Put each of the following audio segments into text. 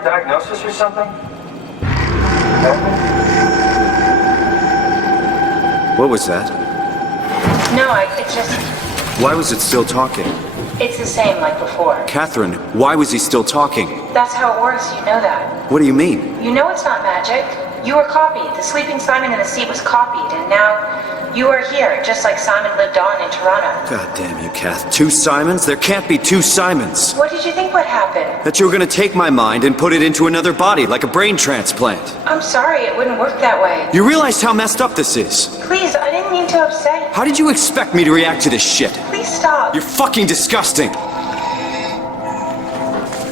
a diagnosis or something? What was that? No, it just... Why was it still talking? It's the same like before. Catherine, why was he still talking? That's how it works, you know that. What do you mean? You know it's not magic. You were copied. The sleeping Simon in the seat was copied, and now you are here, just like Simon lived on in Toronto. God damn you, Kath. 2 Simons? There can't be 2 Simons. What did you think would happen? That you were gonna take my mind and put it into another body, like a brain transplant. I'm sorry, it wouldn't work that way. You realize how messed up this is? Please, I didn't mean to upset you. How did you expect me to react to this shit? Please stop. You're fucking disgusting.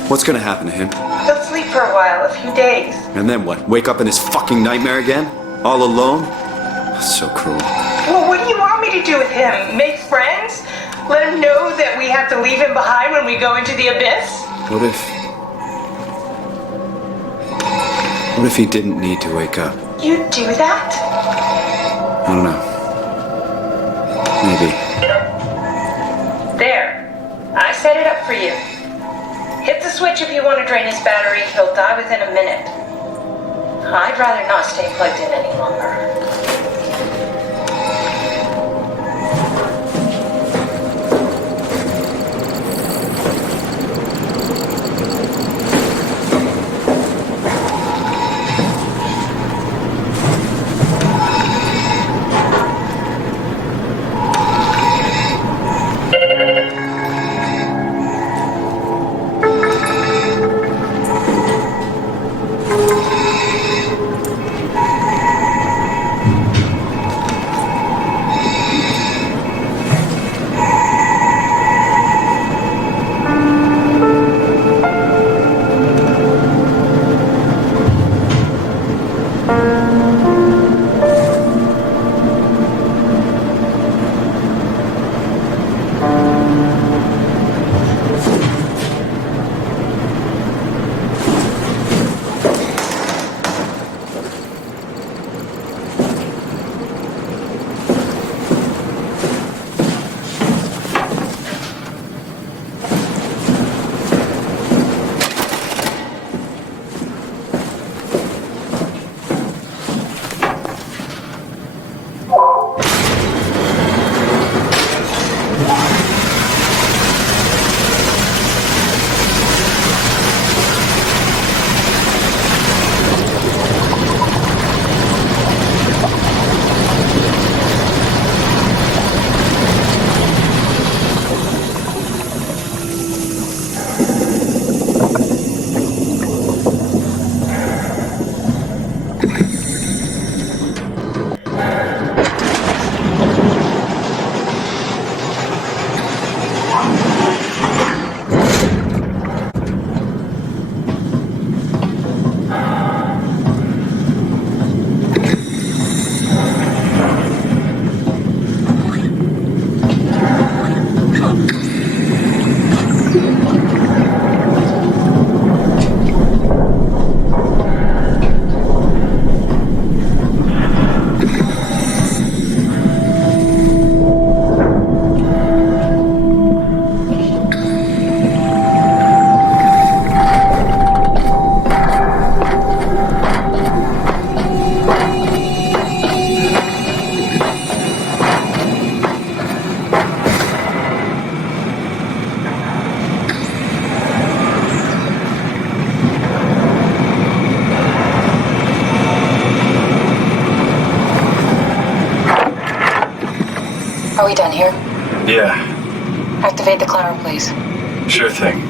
What's gonna happen to him? He'll sleep for a while, a few days. And then what? Wake up in his fucking nightmare again? All alone? So cruel. Well, what do you want me to do with him? Make friends? Let him know that we have to leave him behind when we go into the abyss? What if he didn't need to wake up? You'd do that? I don't know. Maybe. There. I set it up for you. Hit the switch if you want to drain his battery. He'll die within a minute. I'd rather not stay plugged in any longer. Are we done here? Yeah, Activate the climber, please. sure thing.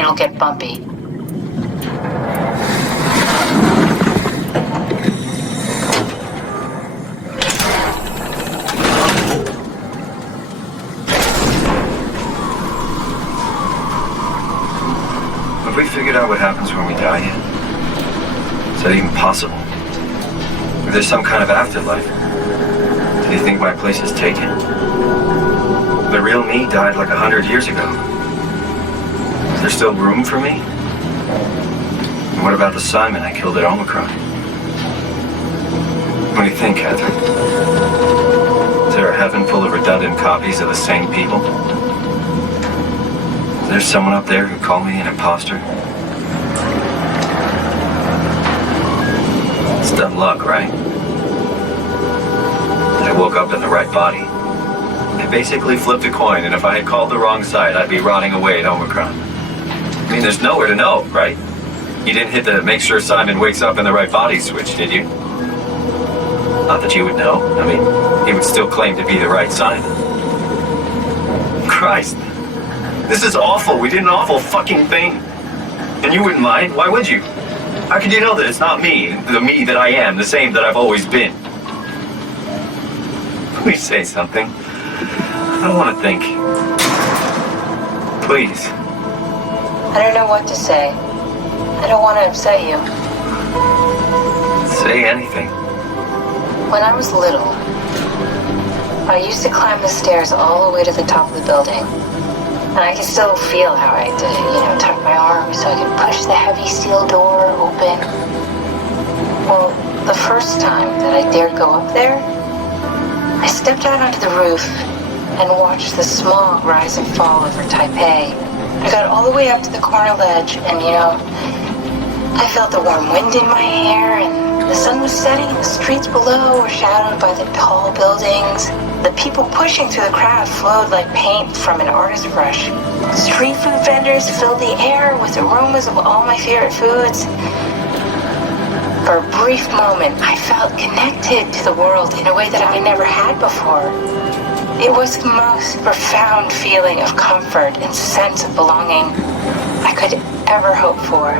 it'll get bumpy. Have we figured out what happens when we die yet? Is that even possible? If there's some kind of afterlife, do you think my place is taken? The real me died like 100 years ago. Is there still room for me? And what about the Simon I killed at Omicron? What do you think, Catherine? Is there a heaven full of redundant copies of the same people? Is there someone up there who called me an imposter? It's dumb luck, right? I woke up in the right body. I basically flipped a coin, and if I had called the wrong side, I'd be rotting away at Omicron. I mean, there's nowhere to know, right? You didn't hit the make sure Simon wakes up in the right body switch, did you? Not that you would know. I mean, he would still claim to be the right Simon. Christ. This is awful. We did an awful fucking thing. And you wouldn't mind? Why would you? How could you know that it's not me, the me that I am, the same that I've always been? Please say something. I don't want to think. Please. I don't know what to say. I don't want to upset you. Say anything. When I was little, I used to climb the stairs all the way to the top of the building. And I can still feel how I had to, tuck my arms so I could push the heavy steel door open. Well, the first time that I dared go up there, I stepped out onto the roof and watched the smog rise and fall over Taipei. I got all the way up to the corner ledge and, I felt the warm wind in my hair and the sun was setting and the streets below were shadowed by the tall buildings. The people pushing through the crowd flowed like paint from an artist's brush. Street food vendors filled the air with aromas of all my favorite foods. For a brief moment, I felt connected to the world in a way that I never had before. It was the most profound feeling of comfort and sense of belonging I could ever hope for.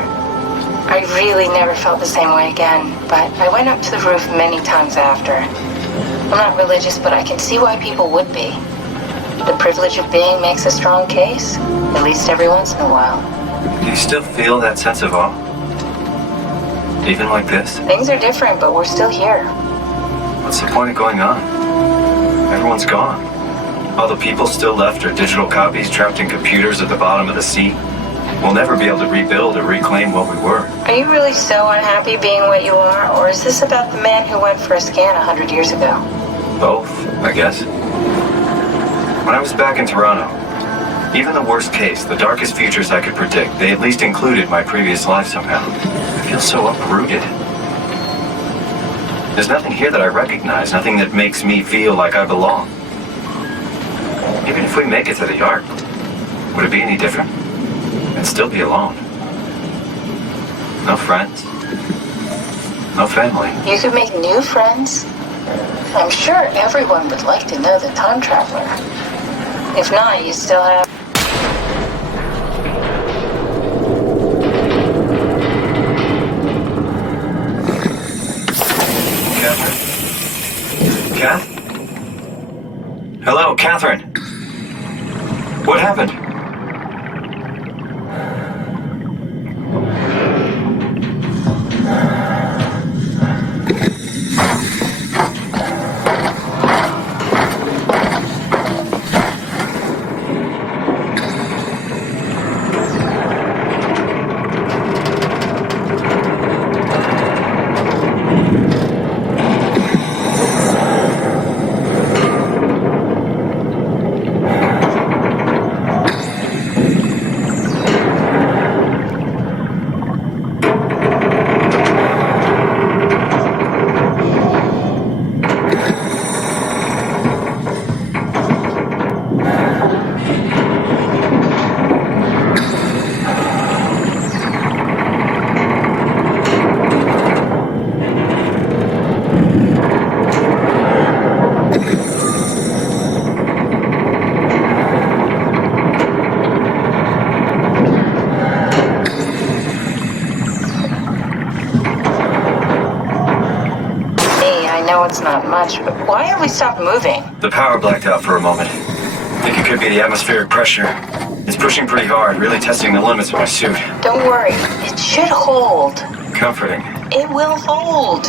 I really never felt the same way again, but I went up to the roof many times after. I'm not religious, but I can see why people would be. The privilege of being makes a strong case, at least every once in a while. Do you still feel that sense of awe? Even like this? Things are different, but we're still here. What's the point of going on? Everyone's gone. All the people still left are digital copies trapped in computers at the bottom of the sea. We'll never be able to rebuild or reclaim what we were. Are you really so unhappy being what you are, or is this about the man who went for a scan 100 years ago? Both, I guess. When I was back in Toronto, even the worst case, the darkest futures I could predict, they at least included my previous life somehow. I feel so uprooted. There's nothing here that I recognize, nothing that makes me feel like I belong. Even if we make it to the Ark, would it be any different? I'd still be alone. No friends. No family. You could make new friends. I'm sure everyone would like to know the time traveler. If not, you still have... Catherine? Kath? Hello, Catherine. What happened? gosh, why have we stopped moving? The power blacked out for a moment. I think it could be the atmospheric pressure. It's pushing pretty hard, really testing the limits of my suit. Don't worry, it should hold. Comforting. It will hold.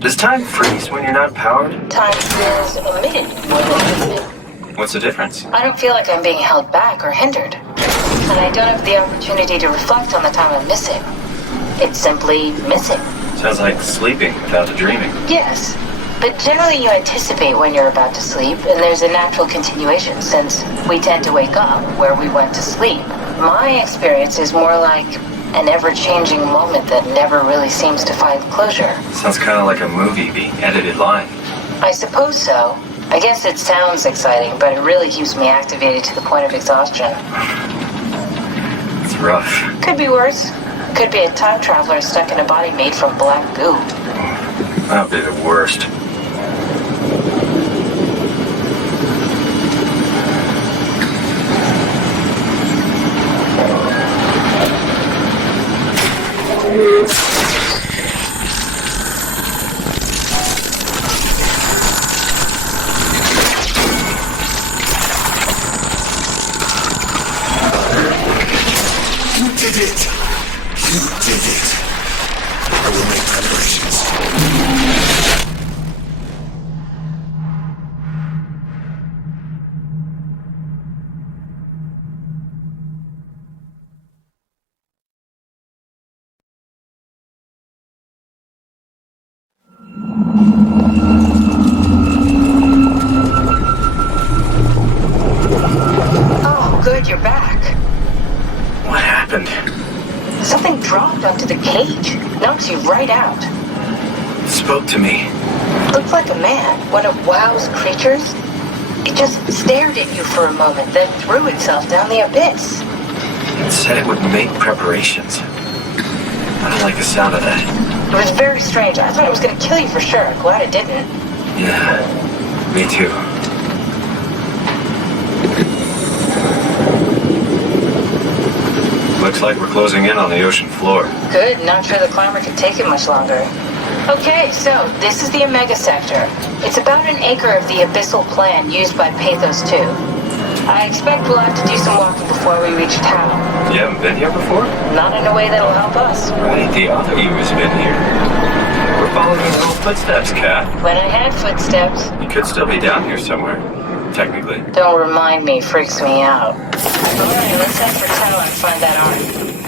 Does time freeze when you're not powered? Time feels omitted more than missing. What's the difference? I don't feel like I'm being held back or hindered. And I don't have the opportunity to reflect on the time I'm missing. It's simply missing. Sounds like sleeping without the dreaming. Yes, but generally you anticipate when you're about to sleep, and there's a natural continuation since we tend to wake up where we went to sleep. My experience is more like an ever-changing moment that never really seems to find closure. Sounds kind of like a movie being edited live. I suppose so. I guess it sounds exciting, but it really keeps me activated to the point of exhaustion. It's rough. Could be worse. Could be a time traveler stuck in a body made from black goo. That'd be the worst. You did it! You did it! I will make preparations. Oh, good, you're back. What happened? Something dropped onto the cage. Knocks you right out. It spoke to me. Looked like a man, one of WoW's creatures. It just stared at you for a moment, then threw itself down the abyss. It said it would make preparations. I don't like the sound of that. It was very strange. I thought it was going to kill you for sure. Glad it didn't. Yeah, me too. Looks like we're closing in on the ocean floor. Good, not sure the climber could take it much longer. Okay, so this is the Omega Sector. It's about an acre of the abyssal plan used by Pathos 2. I expect we'll have to do some walking before we reach town. You haven't been here before? Not in a way that'll help us. Right, the other you has been here. We're following your little footsteps, Kat. When I had footsteps, You could still be down here somewhere, technically. don't remind me, freaks me out. Alright, let's head for town and find that arm.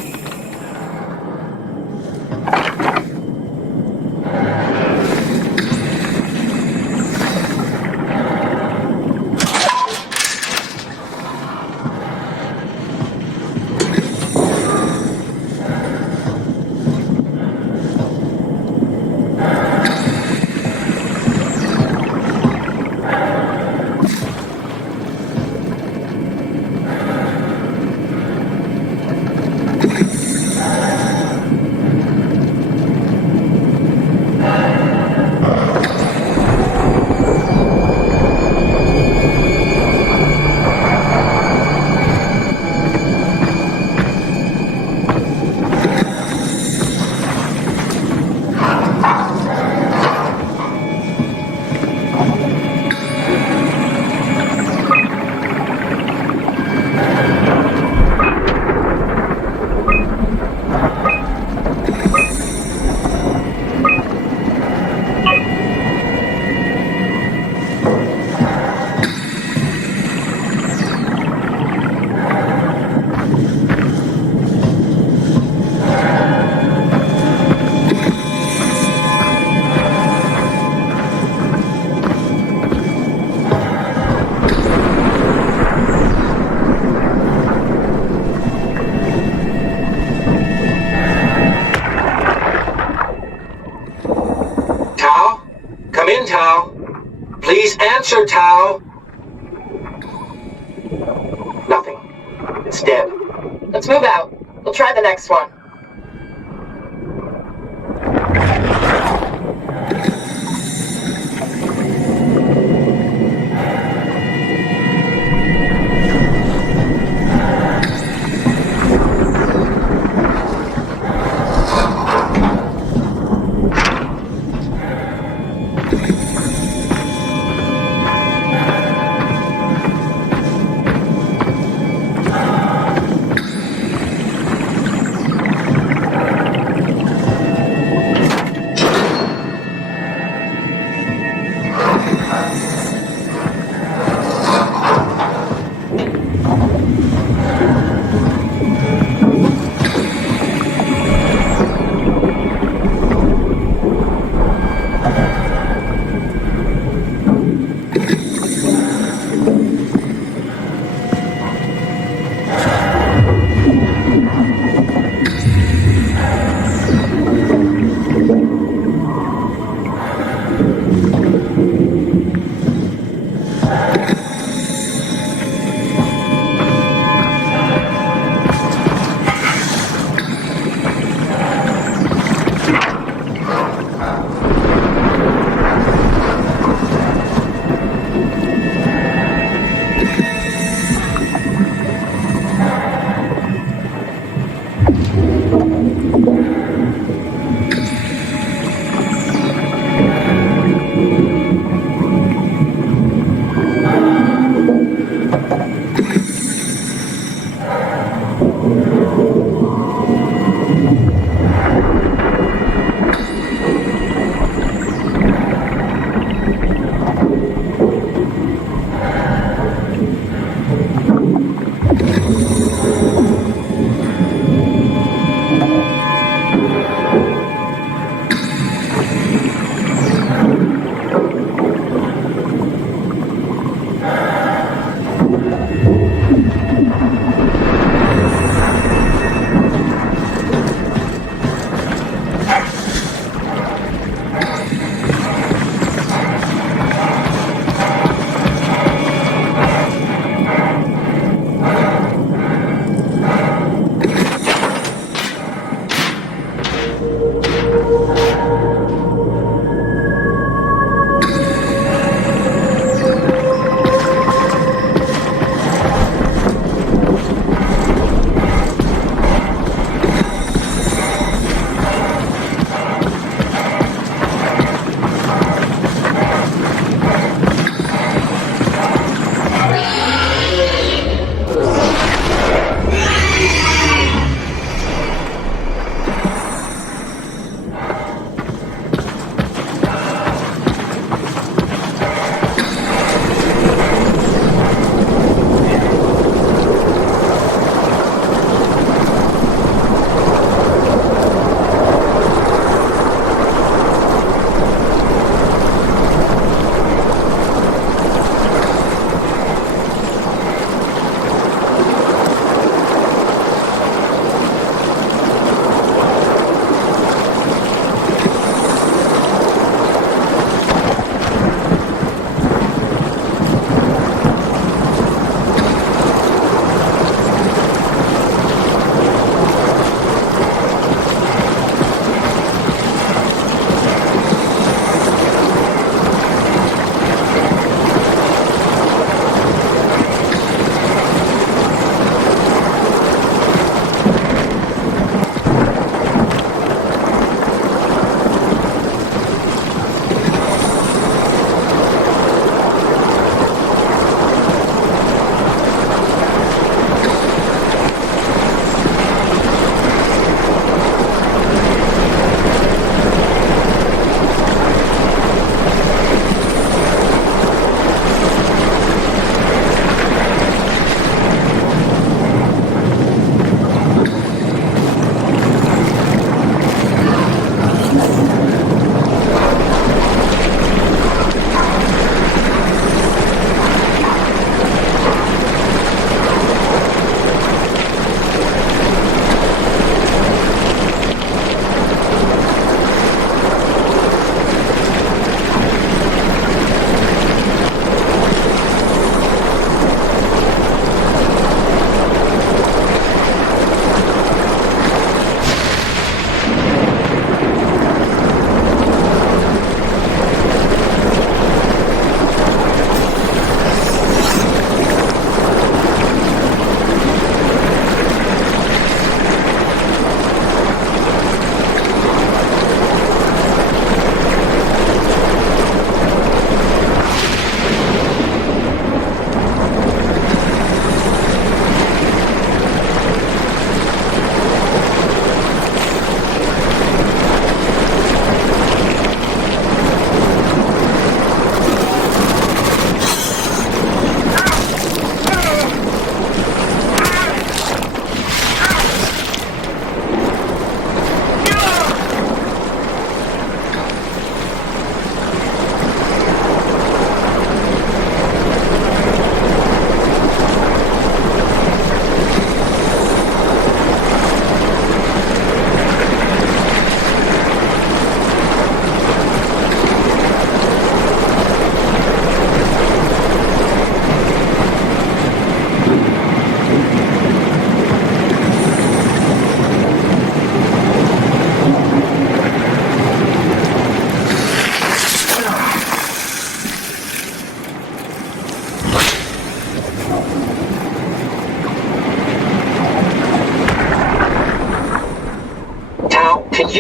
Please answer, Tao. Nothing. It's dead. Let's move out. We'll try the next one.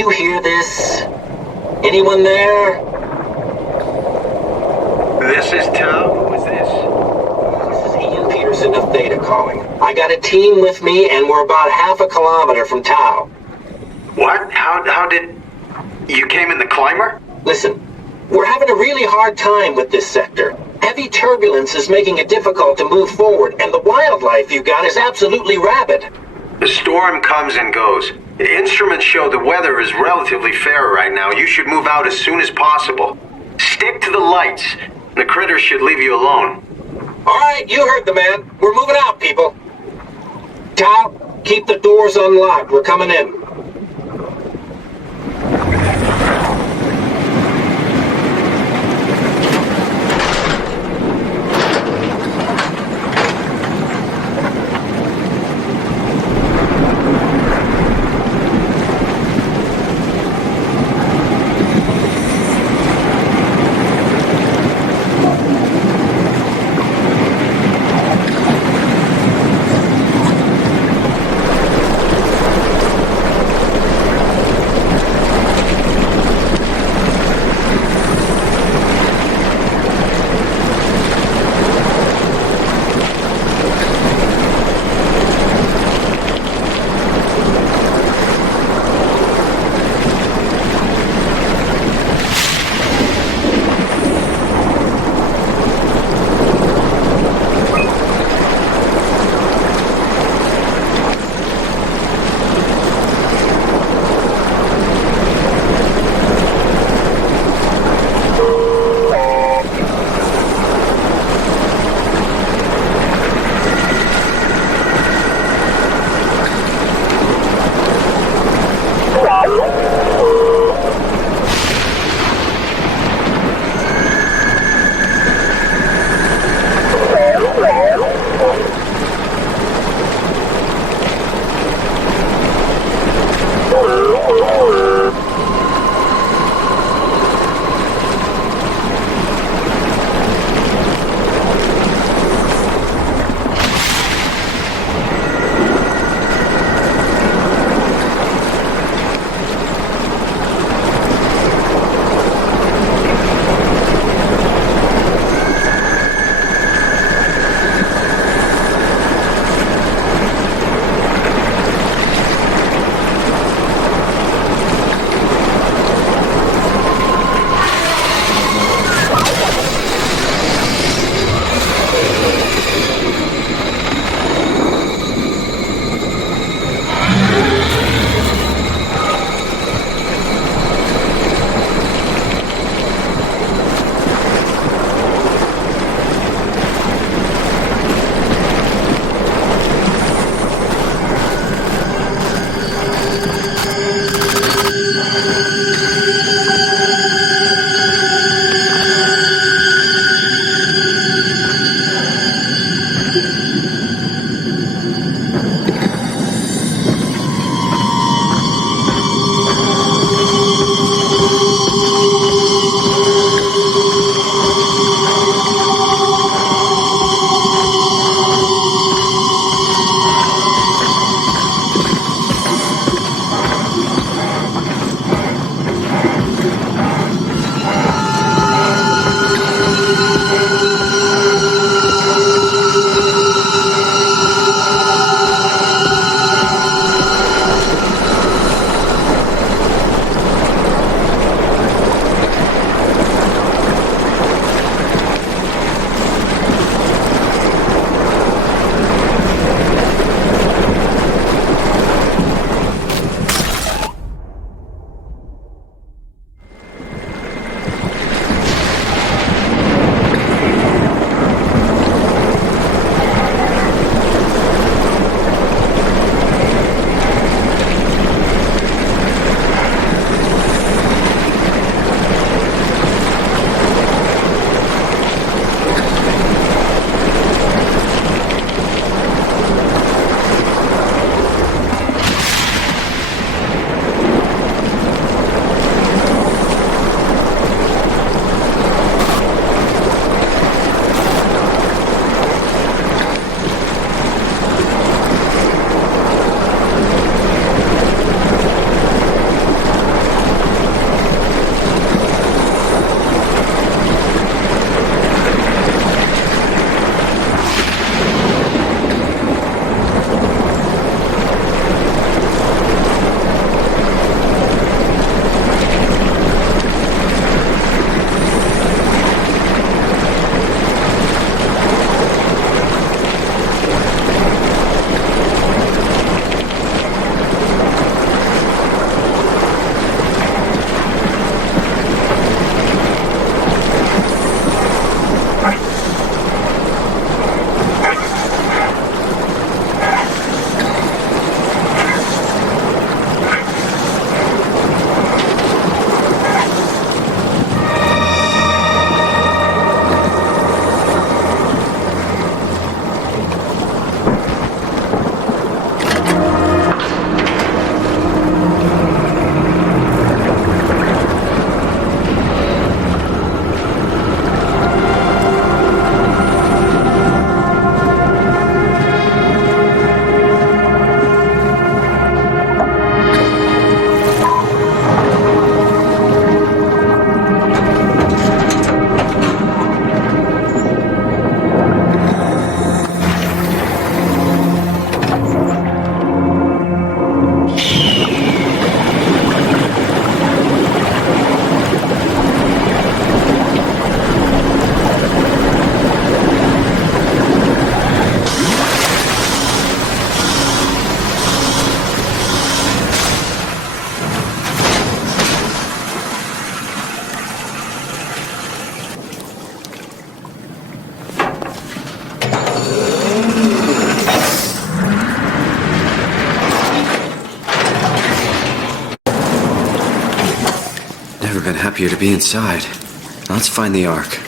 you hear this? Anyone there? This is Tao. Who is this? This is Ian Peterson of Theta calling. I got a team with me, and we're about half a kilometer from Tau. What? How did... You came in the climber? Listen, we're having a really hard time with this sector. Heavy turbulence is making it difficult to move forward, and the wildlife you got is absolutely rabid. The storm comes and goes. The instruments show the weather is relatively fair right now. You should move out as soon as possible. Stick to the lights. The critters should leave you alone. All right, you heard the man. We're moving out, people. Tau, keep the doors unlocked. We're coming in. Never been happier to be inside. Let's find the Ark.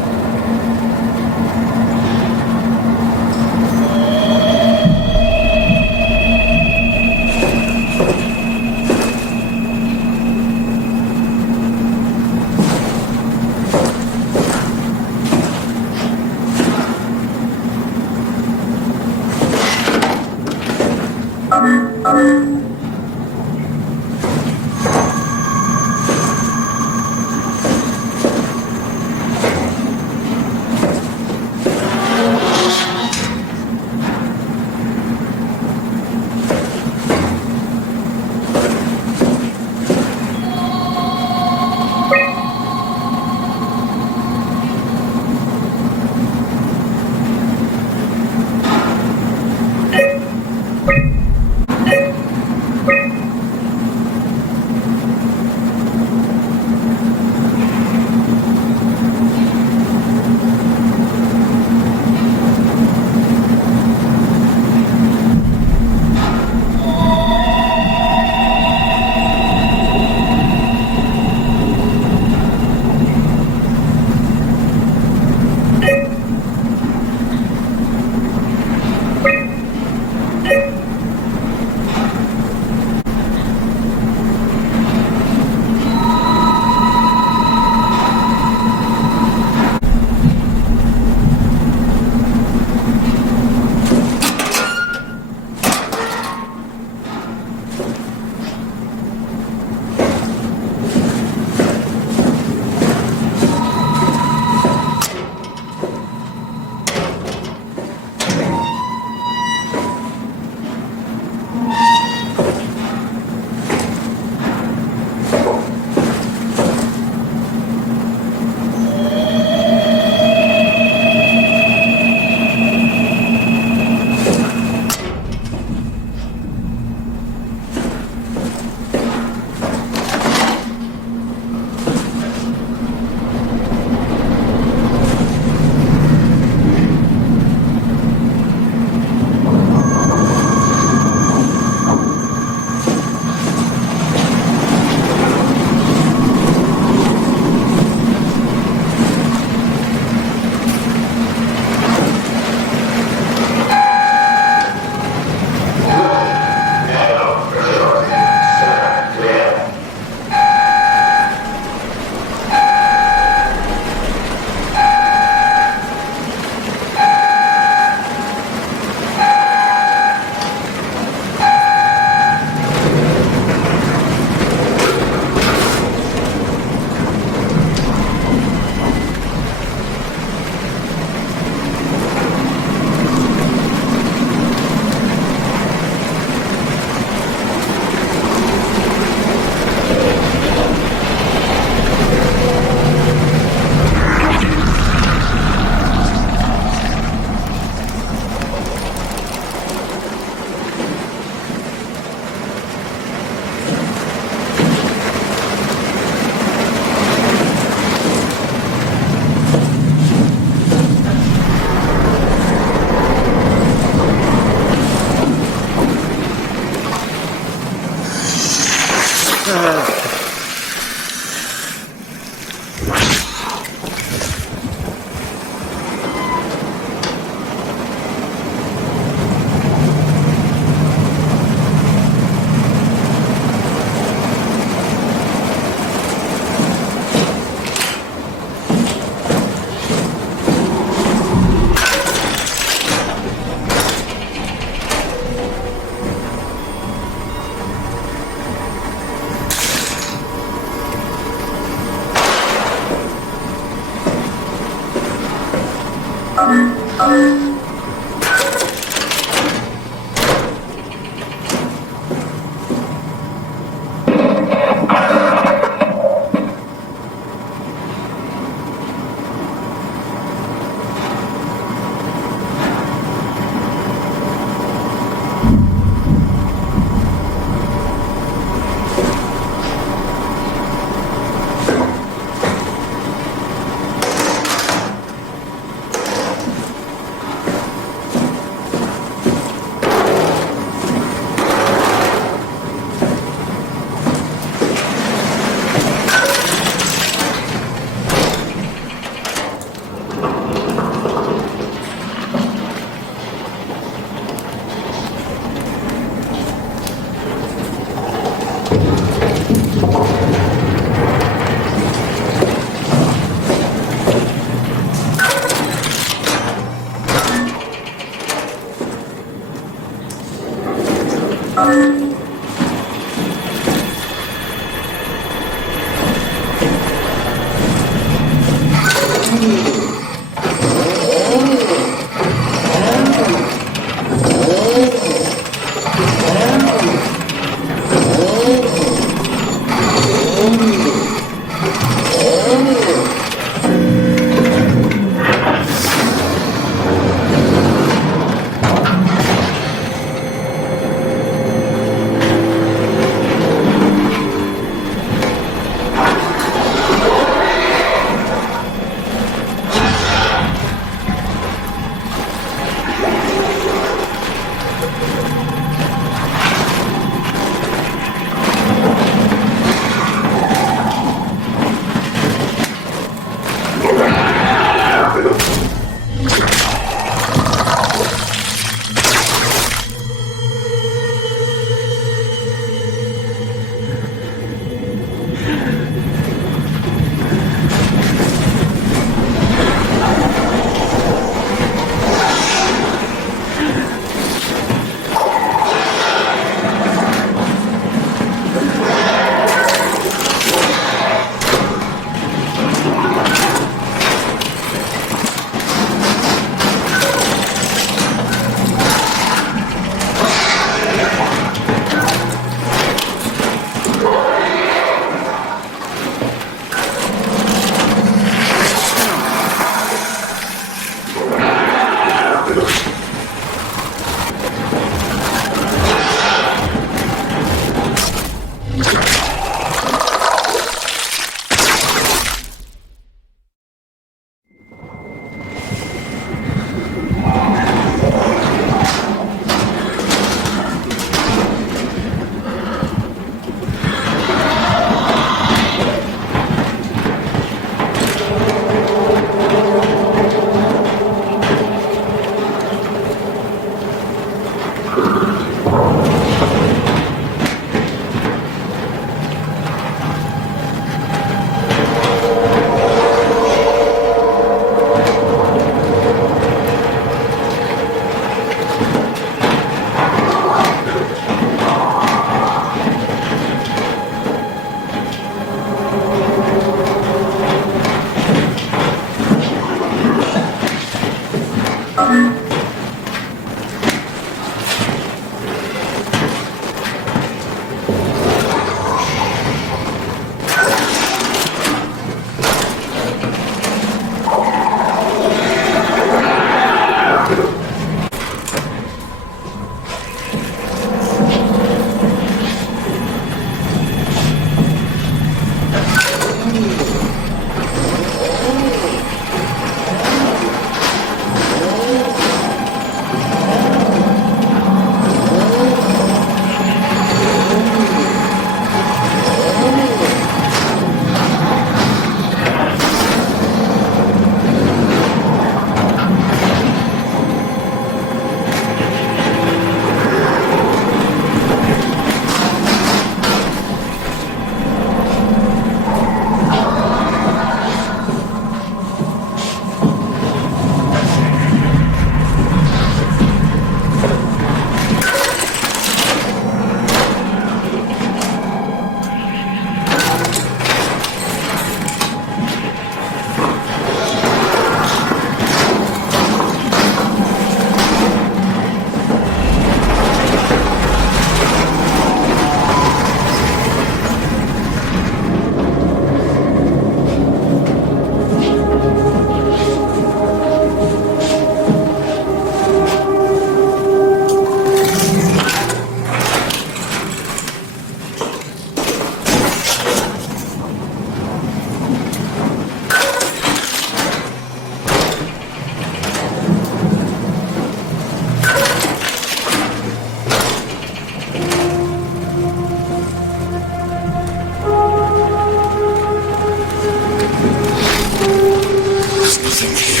nothing here.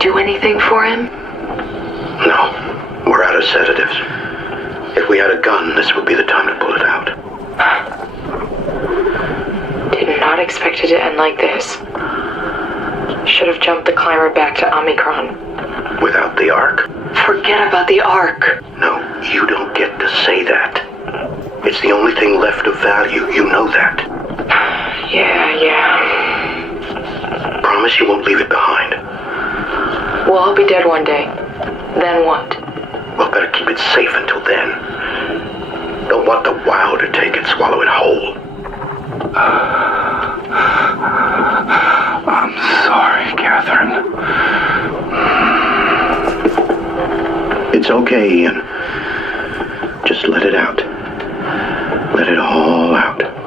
Do anything for him? No, we're out of sedatives. If we had a gun, this would be the time to pull it out. Did not expect it to end like this. Should have jumped the climber back to Omicron. Without the Ark? Forget about the Ark. No, you don't get to say that. It's the only thing left of value, you know that. Yeah. Promise you won't leave it behind. Well, I'll be dead one day. Then what? Well, better keep it safe until then. Don't want the wow to take it, swallow it whole. I'm sorry, Catherine. It's okay, Ian. Just let it out. Let it all out.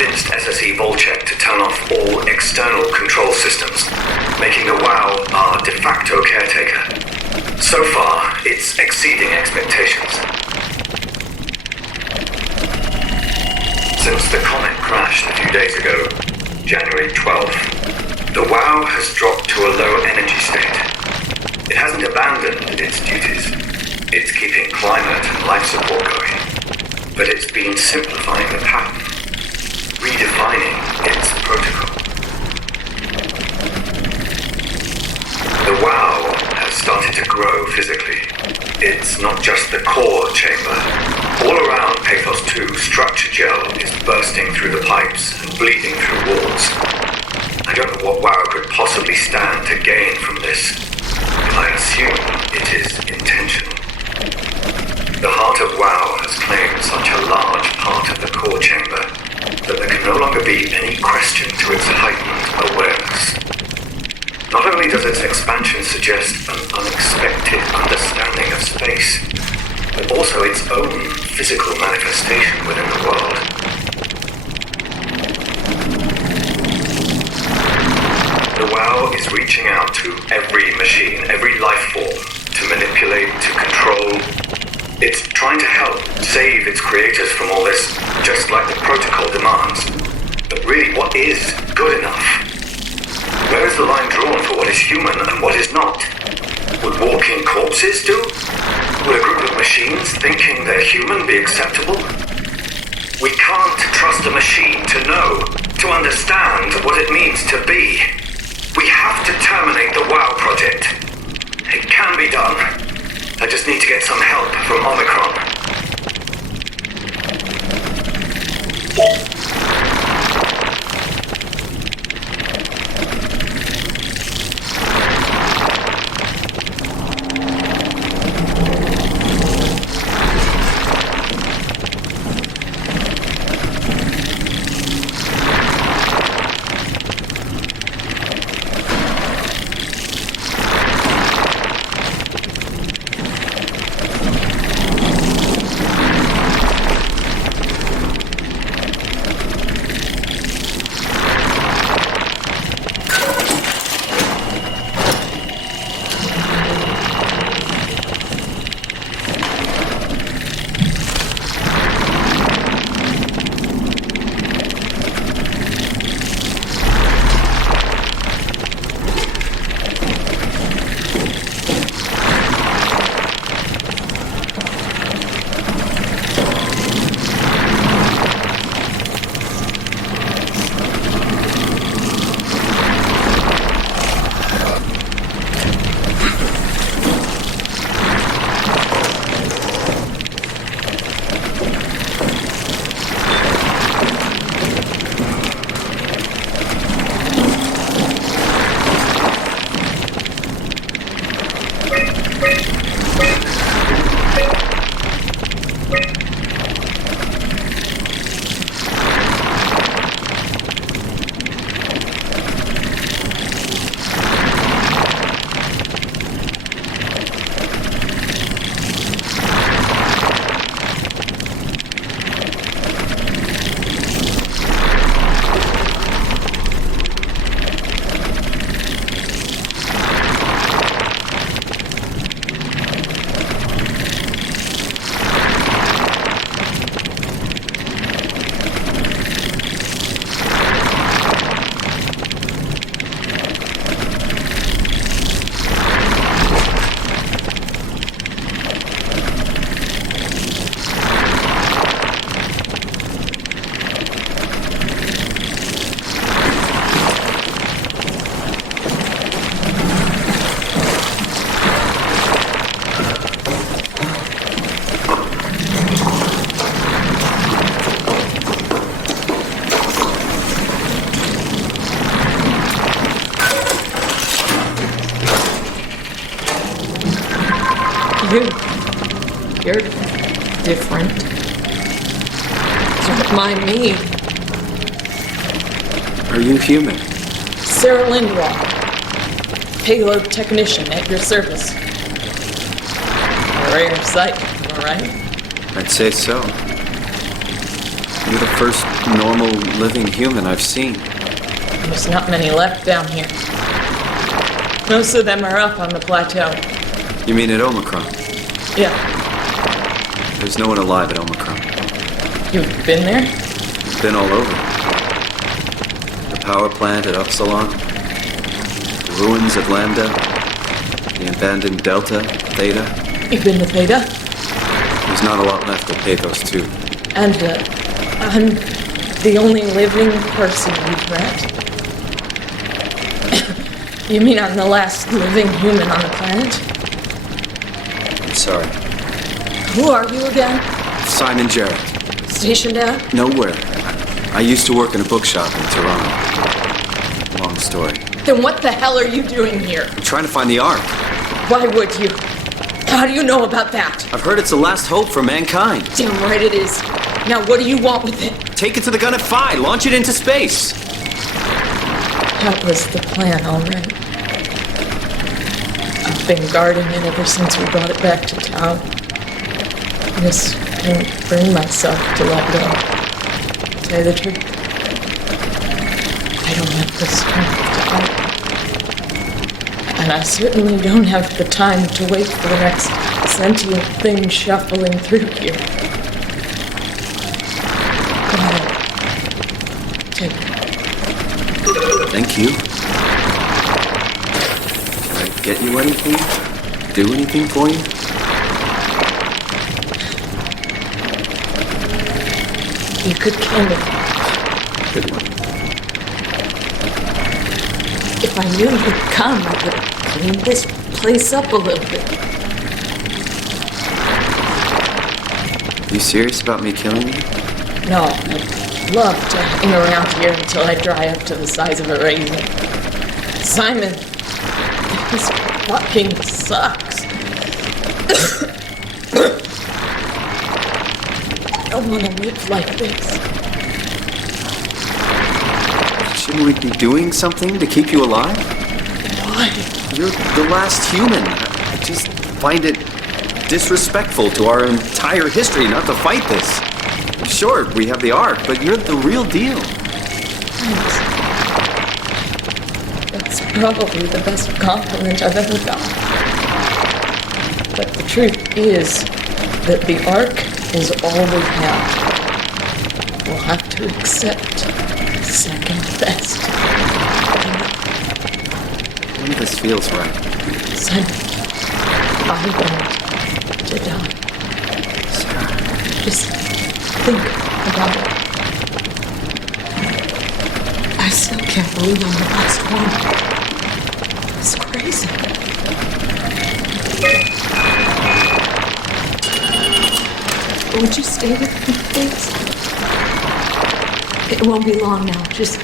convinced SSE Volcheck to turn off all external control systems, making the WOW our de facto caretaker. So far, it's exceeding expectations. Since the comet crashed a few days ago, January 12th, the WOW has dropped to a low energy state. It hasn't abandoned its duties. It's keeping climate and life support going. But it's been simplifying the path, redefining its protocol. The WOW has started to grow physically. It's not just the core chamber. All around Pathos 2, structure gel is bursting through the pipes and bleeding through walls. I don't know what WOW could possibly stand to gain from this, but I assume it is intentional. The heart of WOW has claimed such a large part of the core chamber that there can no longer be any question to its heightened awareness. Not only does its expansion suggest an unexpected understanding of space, but also its own physical manifestation within the world. The WOW is reaching out to every machine, every life form, to manipulate, to control. It's trying to help save its creators from all this, just like the protocol demands. But really, what is good enough? Where is the line drawn for what is human and what is not? Would walking corpses do? Would a group of machines thinking they're human be acceptable? We can't trust a machine to know, to understand what it means to be. We have to terminate the WOW project. It can be done. I just need to get some help from Omicron. You're different. Don't mind me. Are you human? Sarah Lindwall, payload technician at your service. A rare sight, am I right? I'd say so. You're the first normal living human I've seen. There's not many left down here. Most of them are up on the plateau. You mean at Omicron? Yeah. There's no one alive at Omicron. You've been there? Been all over. The power plant at Upsilon, the ruins of Lambda, the abandoned Delta, Theta. You've been to Theta? There's not a lot left at Pathos 2. And I'm the only living person you've met? You mean I'm the last living human on the planet? I'm sorry. Who are you again? Simon Jarrett. Stationed out? Nowhere. I used to work in a bookshop in Toronto. Long story. Then what the hell are you doing here? I'm trying to find the Ark. Why would you? How do you know about that? I've heard it's the last hope for mankind. Damn right it is. Now what do you want with it? Take it to the gun at Phi. Launch it into space. That was the plan already. I've been guarding it ever since we brought it back to town. I just can't bring myself to let go. To tell you the truth, I don't have the strength to fight. And I certainly don't have the time to wait for the next sentient thing shuffling through here. Go ahead. Take it. Thank you. Can I get you anything? Do anything for you? You could kill me. Good one. If I knew you'd come, I would have cleaned this place up a little bit. You serious about me killing you? No, I'd love to hang around here until I dry up to the size of a raisin. Simon, this fucking sucks. I don't want to live like this. Shouldn't we be doing something to keep you alive? Why? You're the last human. I just find it disrespectful to our entire history not to fight this. Sure, we have the Ark, but you're the real deal. Thanks. That's probably the best compliment I've ever gotten. But the truth is that the Ark is all we have. We'll have to accept second best. None of this feels right. Simon, I want to die. Sarah. Just think about it. I still can't believe I'm the last one. It's crazy. Would you stay with me, please? It won't be long now. Just,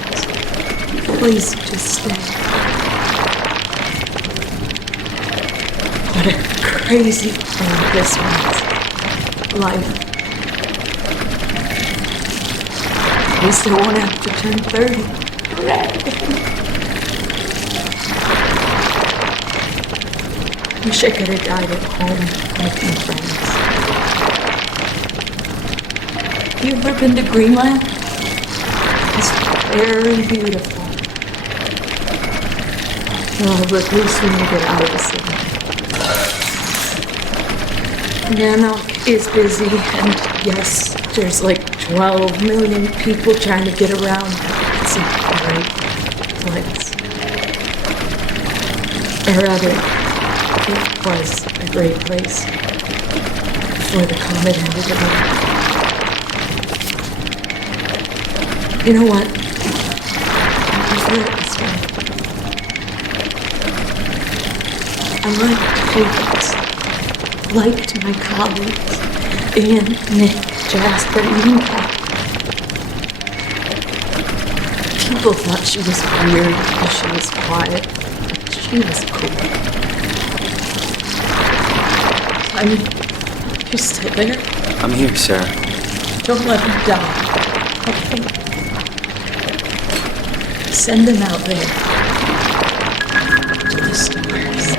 please, just stay. What a crazy thing this was. Life. At least I won't have to turn 30. Wish I could have died at home with my friends. You ever been to Greenland? It's very beautiful. Well, at least when you get out of the city. Nanook is busy, and yes, there's like 12 million people trying to get around. It's a great place. Or rather, it was a great place before the comet ended it all. You know what? I prefer it this way. I liked Pathos. Liked my colleagues. Ian, Nick, Jasper, even Kat. People thought she was weird because she was quiet, but she was cool. Simon, you still there? I'm here, Sarah. Don't let him die, okay? Send him out there to the stars.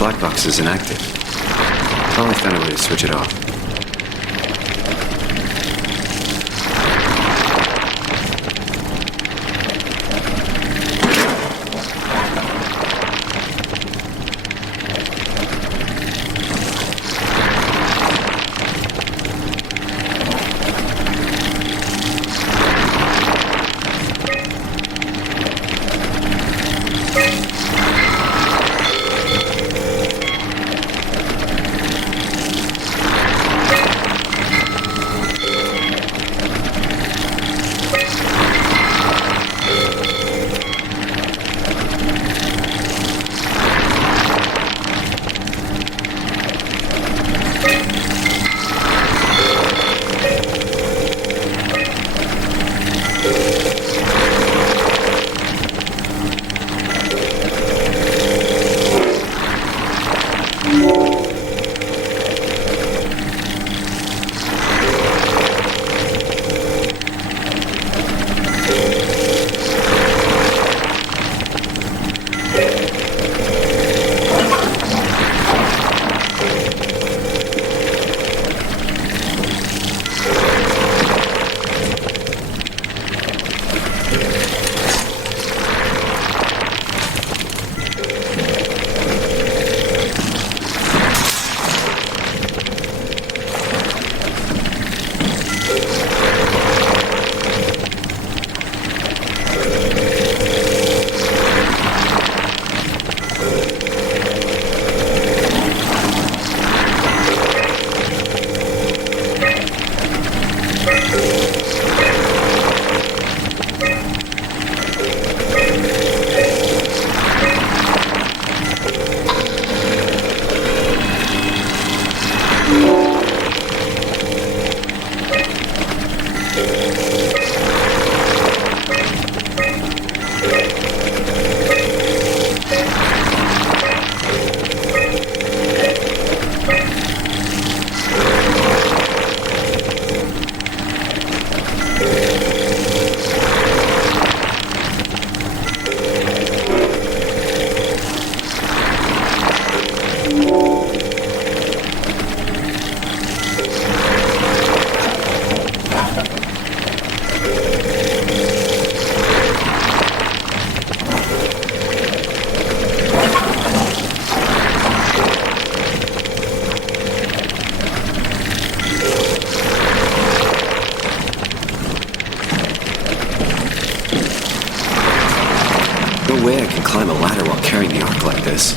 black box is inactive. Probably found a way to switch it off. No way I can climb a ladder while carrying the ark like this.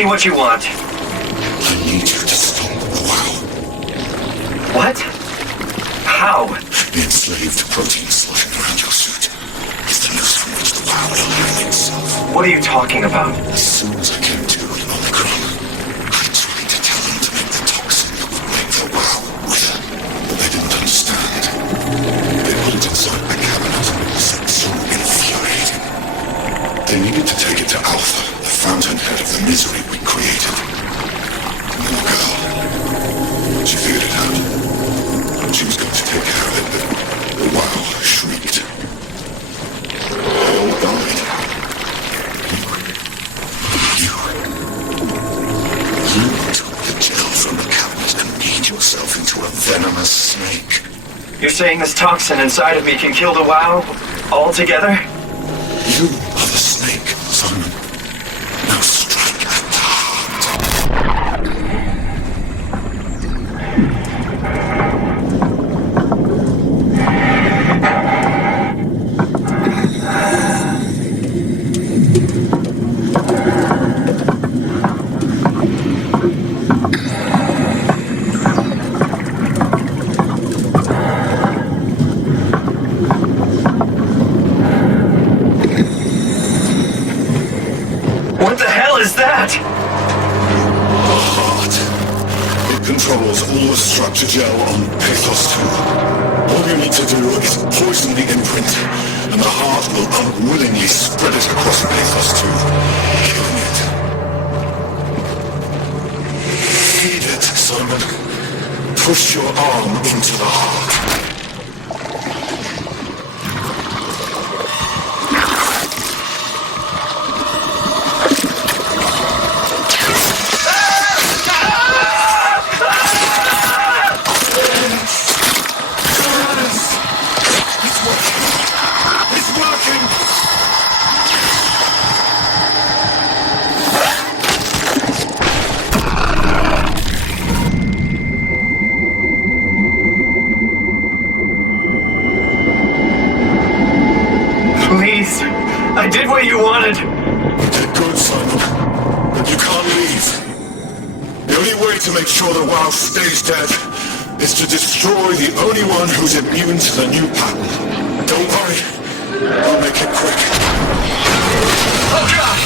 me what you want. I need you to stop the wow. What? How? The enslaved protein slime around your suit is the noose from which the wow will hang itself. What are you talking about? As soon as I came to in Omicron, I tried to tell them to make the toxin that would make the wow wither, but they didn't understand. They put it inside my cabinet. So infuriating. They needed to take it to Alpha, the fountainhead of the misery we created. And then the girl, she figured it out. She was going to take care of it, but the wow shrieked. They all died. You took the gel from the cabinet and made yourself into a venomous snake. You're saying this toxin inside of me can kill the WoW altogether? You are the snake, Simon. Now strike at the heart. What the hell is that? The heart. It controls all the structure gel on Pathos 2. All you need to do is poison the imprint, and the heart will unwillingly spread it across Pathos 2, killing it. Feed it, Simon. Push your arm into the heart. It's working! Please, I did what you wanted. You did good, Simon. But you can't leave. The only way to make sure the WoW stays dead is to destroy the only one who's immune to the new pattern. Don't worry. I'll make it quick. Oh, God!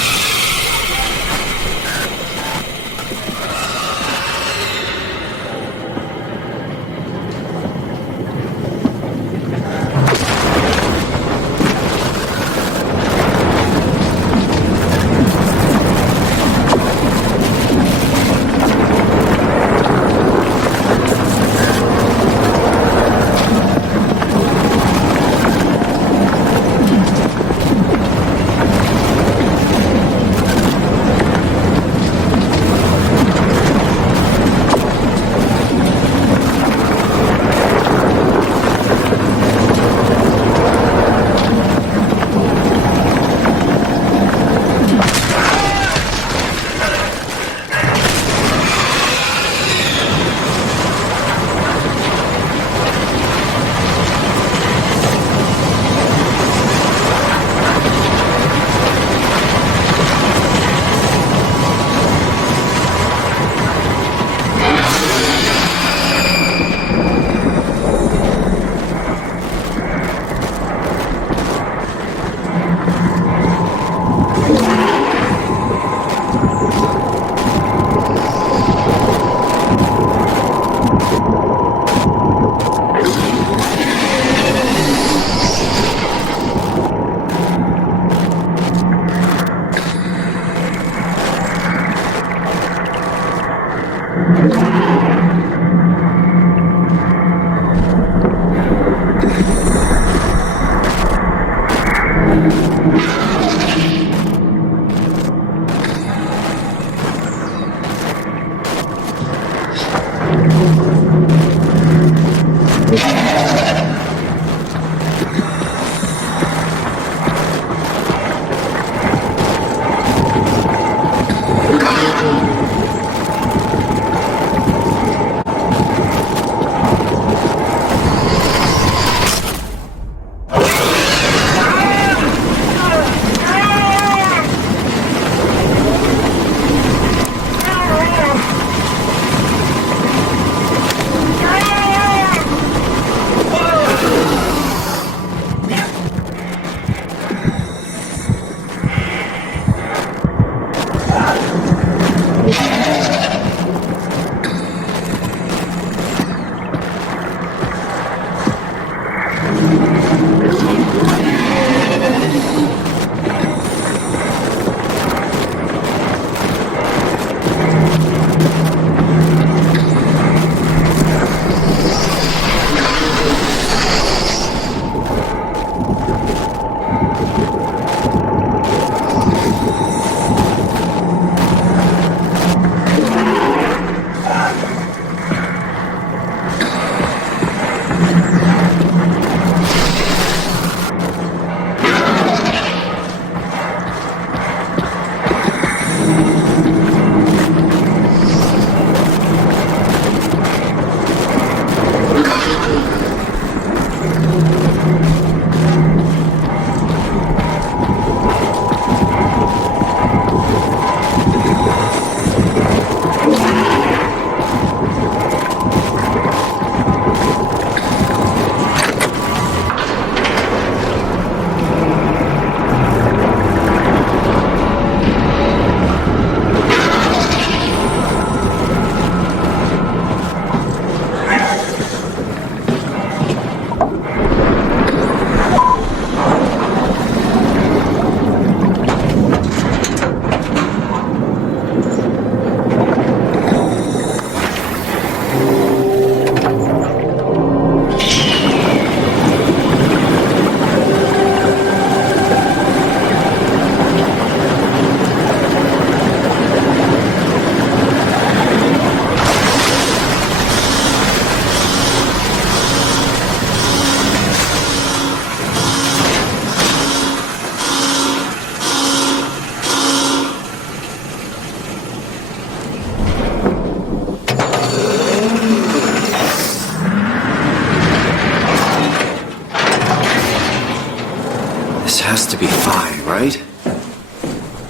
right?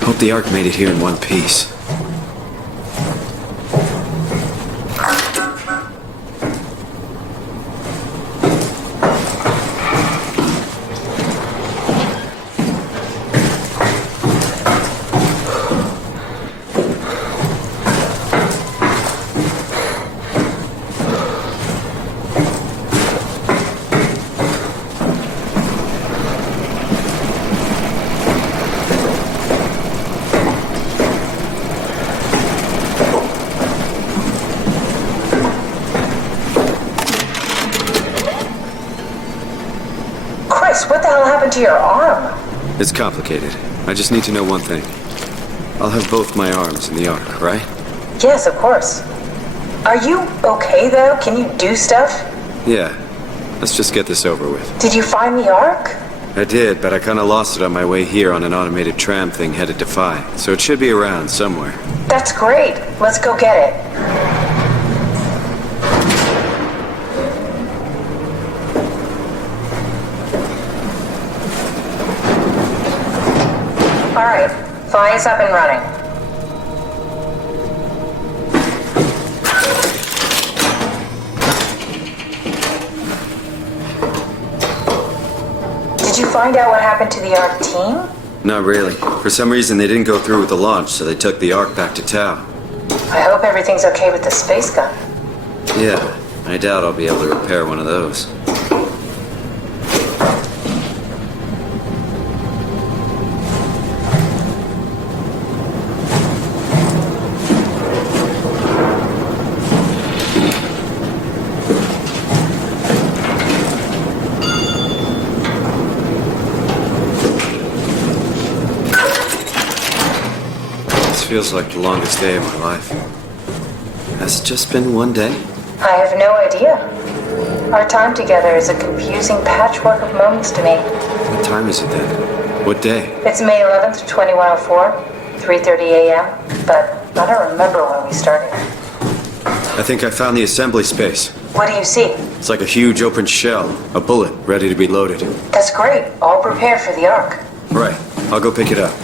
Hope the Ark made it here in one piece. What the hell happened to your arm? It's complicated. I just need to know one thing. I'll have both my arms in the Ark, right? Yes, of course. Are you okay, though? Can you do stuff? Yeah. Let's just get this over with. Did you find the Ark? I did, but I kinda lost it on my way here on an automated tram thing headed to Phi. So it should be around somewhere. That's great. Let's go get it. Alright, Phi is up and running. Did you find out what happened to the Ark team? Not really. For some reason, they didn't go through with the launch, so they took the Ark back to Tau. I hope everything's okay with the space gun. Yeah, I doubt I'll be able to repair one of those. Feels like the longest day of my life. Has it just been one day? I have no idea. Our time together is a confusing patchwork of moments to me. What time is it then? What day? It's May 11th, 2104, 3:30 a.m., but I don't remember when we started. I think I found the assembly space. What do you see? It's like a huge open shell, a bullet ready to be loaded. That's great. All prepared for the Ark. Right. I'll go pick it up.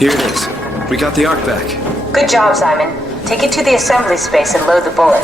Here it is. We got the Ark back. Good job, Simon. Take it to the assembly space and load the bullet.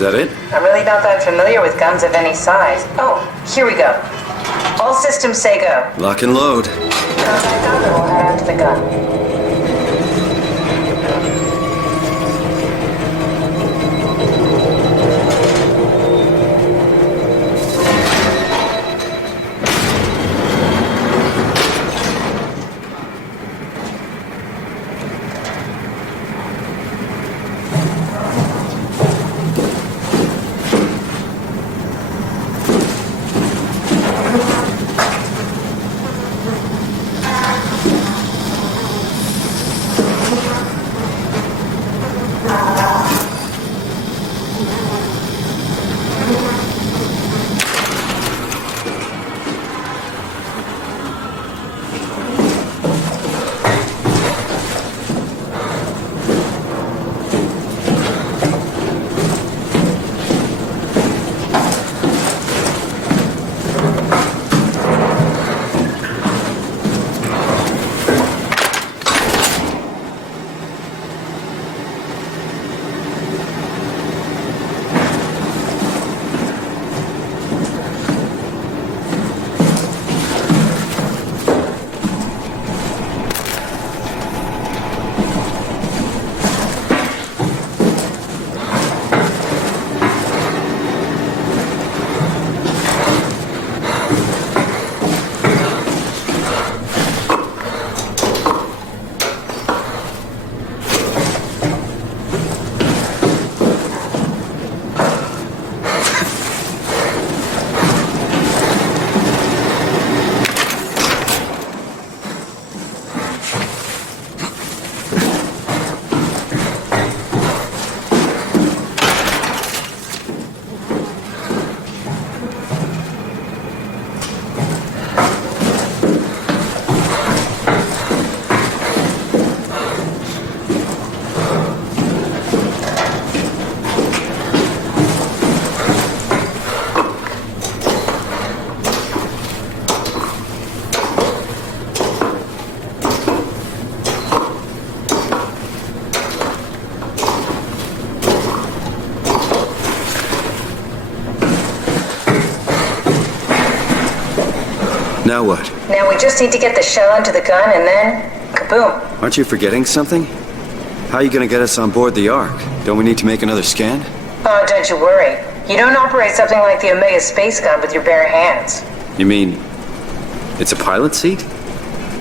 that it? I'm really not that familiar with guns of any size. Oh, here we go. All systems say go. Lock and load. Contact on and we'll head out to the gun. Now what? Now we just need to get the shell into the gun and then, kaboom. Aren't you forgetting something? How are you gonna get us on board the Ark? Don't we need to make another scan? Oh, don't you worry. You don't operate something like the Omega space gun with your bare hands. You mean, it's a pilot seat?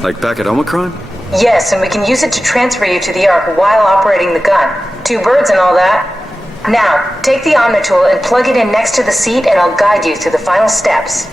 Like back at Omicron? Yes, and we can use it to transfer you to the Ark while operating the gun. 2 birds and all that. Now, take the Omnitool and plug it in next to the seat and I'll guide you through the final steps.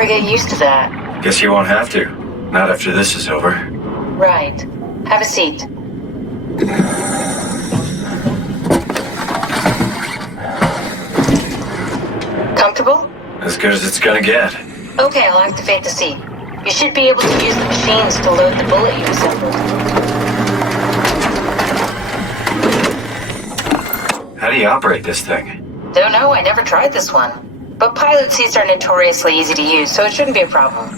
Get used to that. Guess you won't have to. Not after this is over. Right. Have a seat. Comfortable? As good as it's gonna get. Okay, I'll activate the seat. You should be able to use the machines to load the bullet you assembled. How do you operate this thing? Don't know, I never tried this one. But pilot seats are notoriously easy to use, so it shouldn't be a problem.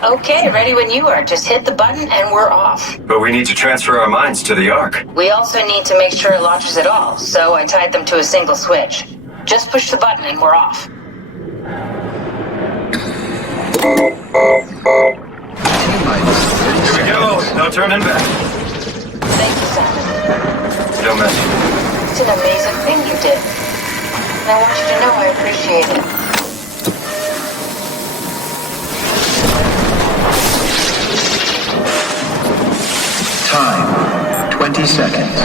Okay, ready when you are. Just hit the button and we're off. But we need to transfer our minds to the Ark. We also need to make sure it launches at all, so I tied them to a single switch. Just push the button and we're off. Here we go. No turning back. Thank you, Simon. Don't mention it. It's an amazing thing you did. And I want you to know I appreciate it. Time, 20 seconds.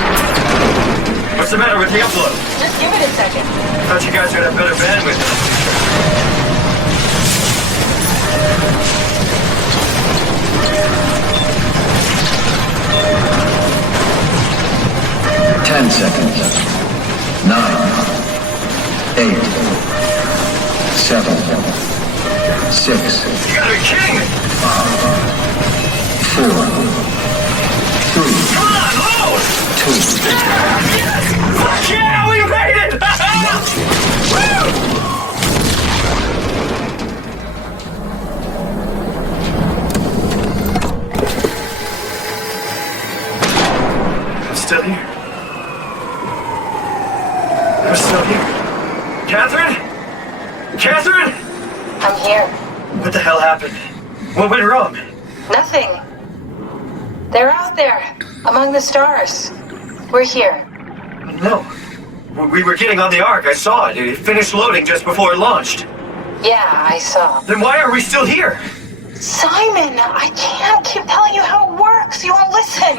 What's the matter with the upload? Just give it a second. Thought you guys would have better bandwidth. 10 seconds. 9, 8, 7, 6. You gotta be kidding me! 5, 4, 3, Come on, load! 2. Yes! Fuck yeah, we made it! Woo! I'm still here. I'm still here. Catherine? Catherine? I'm here. What the hell happened? What went wrong? Nothing. They're out there, among the stars. We're here. No. We were getting on the Ark. I saw it. It finished loading just before it launched. Yeah, I saw. Then why are we still here? Simon, I can't keep telling you how it works. You won't listen.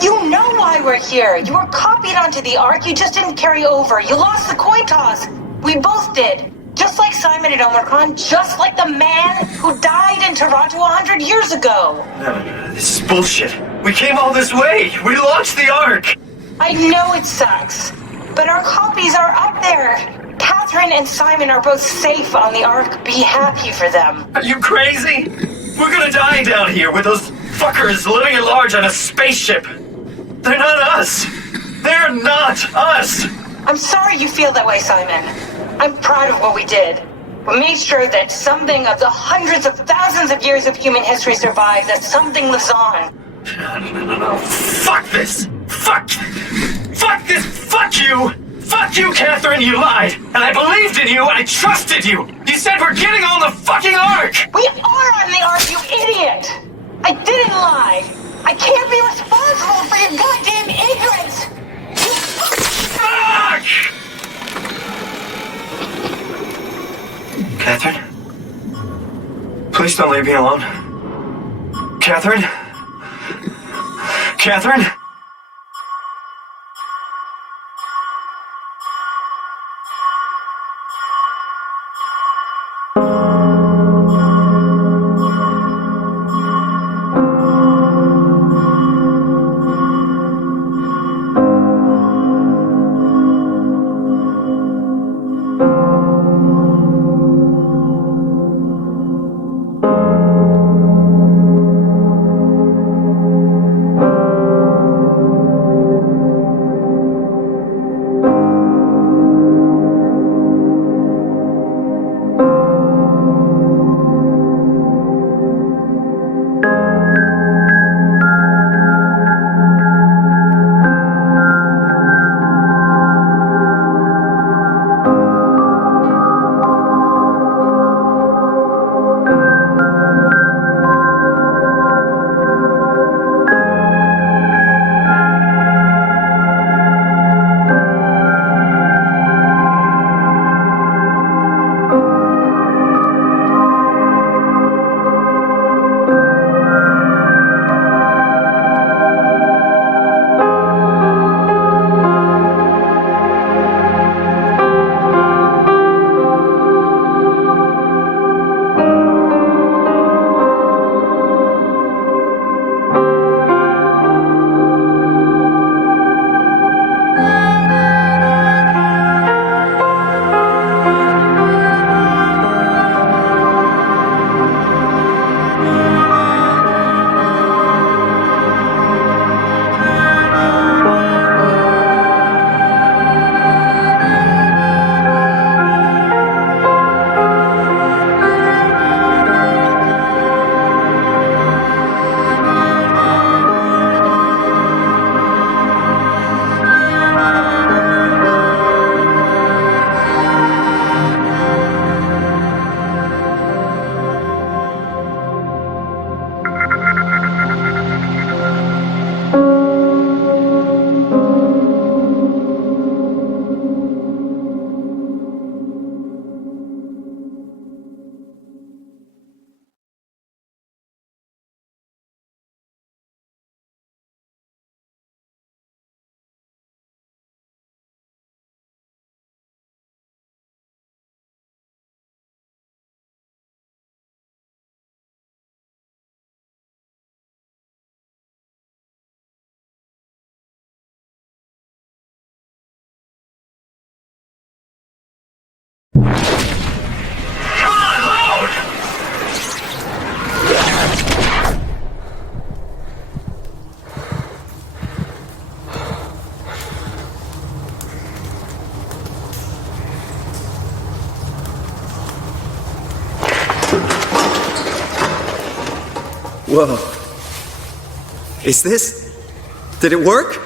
You know why we're here. You were copied onto the Ark. You just didn't carry over. You lost the coin toss. We both did. Just like Simon at Omicron, just like the man who died in Toronto 100 years ago. No, this is bullshit. We came all this way. We launched the Ark. I know it sucks, but our copies are up there. Catherine and Simon are both safe on the Ark. Be happy for them. Are you crazy? We're gonna die down here with those fuckers living at large on a spaceship. They're not us. They're not us. I'm sorry you feel that way, Simon. I'm proud of what we did. We made sure that something of the hundreds of thousands of years of human history survives, that something lives on. No. Fuck this. Fuck this. Fuck you. Fuck you, Catherine. You lied. And I believed in you. I trusted you. You said we're getting on the fucking Ark. We are on the Ark, you idiot. I didn't lie. I can't be responsible for your goddamn ignorance. Fuck! Catherine? Please don't leave me alone. Catherine? Catherine? Whoa. Is this... Did it work?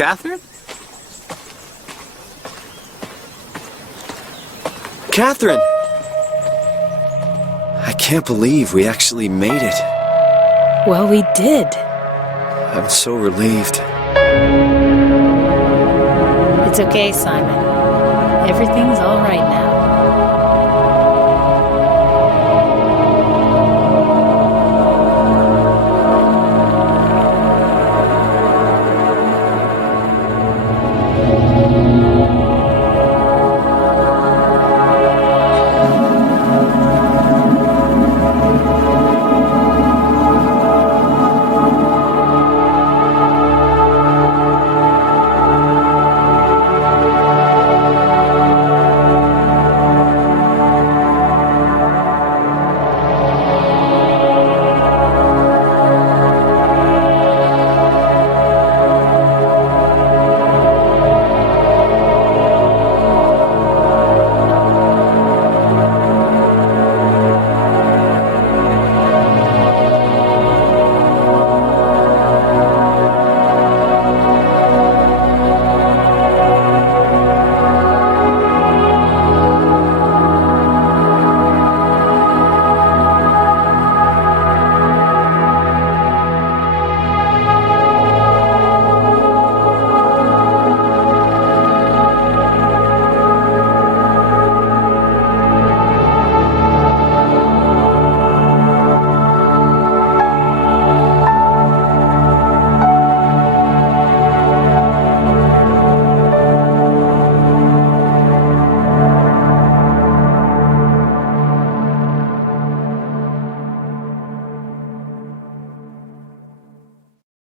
Catherine? Catherine! I can't believe we actually made it. Well, we did. I'm so relieved. It's okay, Simon. Everything's all right now.